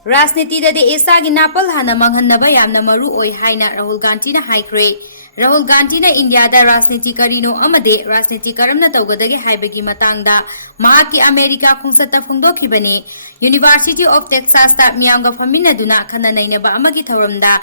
Rajneeti Dadi Esagi Napal Hana Manghanba Yamna Maru oi Hana Rahul Gandhi na Haikre. Rahul Gandhi na India da Rajneeti Karino Amade Rajneeti Karamna Taugadagi Haibagi Matangda Mahaki America Khungsata Phungdokhibani University of Texas ta Miyanga Famina Duna Khananainaba Amagi Tauramda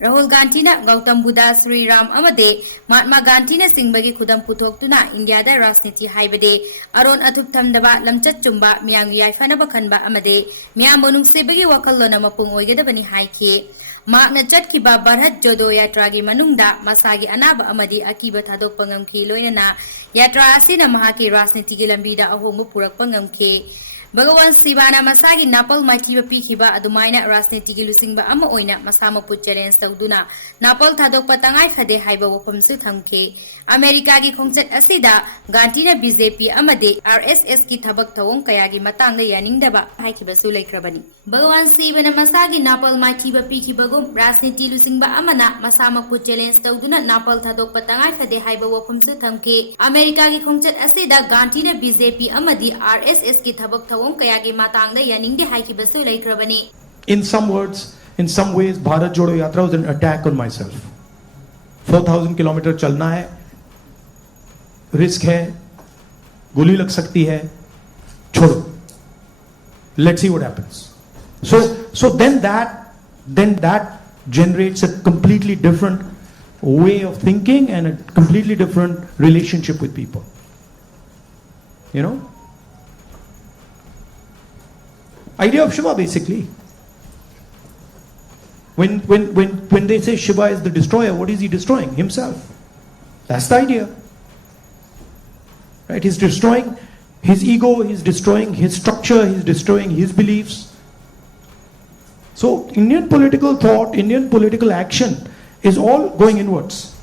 Rahul Gandhi na Gautam Buddha Sri Ram Amade Mahatma Gandhi na Singbagi Khudam Putoktuna India da Rajneeti Haibade Aron Atup Tamdaba Lamchat Chumba Miyang Yaifanaba Khanba Amade Miyam Monungsebagi Wakallona Mapung Oigadabani Haike Makna Chatkiba Barhat Jodo Yatragi Manungda Masagi Anaba Amadi Akiba Tadok Pangamki Loyana Yatra Asina Mahaki Rajneeti Gilambida Ahomu Purak Pangamke Bagawan Sibana Masagi Napal Maitiba Pikiba Adumaina Rajneeti Gilusingba Ama Oina Masama Put Challenge Tauduna Napal Tadok Patangai Fade Haiba Wapamsu Thamke America Gi Khongchat Asida Gantina BJP Amade RSS Ki Thabak Tawong Kayagi Matangda Yaningdaba Haikiba Sulaikrabani Bagawan Sibana Masagi Napal Maitiba Pikibagum Rajneeti Lusingba Amana Masama Put Challenge Tauduna Napal Tadok Patangai Fade Haiba Wapamsu Thamke America Gi Khongchat Asida Gantina BJP Amadi RSS Ki Thabak Tawong In some words, in some ways, Bharat Jodo Yatra was an attack on myself. 4,000 kilometer चलना है, risk है, गोली लग सकती है, छोड़ो. Let's see what happens. So then that generates a completely different way of thinking and a completely different relationship with people. You know? Idea of Shiva basically. When they say Shiva is the destroyer, what is he destroying? Himself. That's the idea. Right? He's destroying his ego, he's destroying his structure, he's destroying his beliefs. So Indian political thought, Indian political action is all going inwards.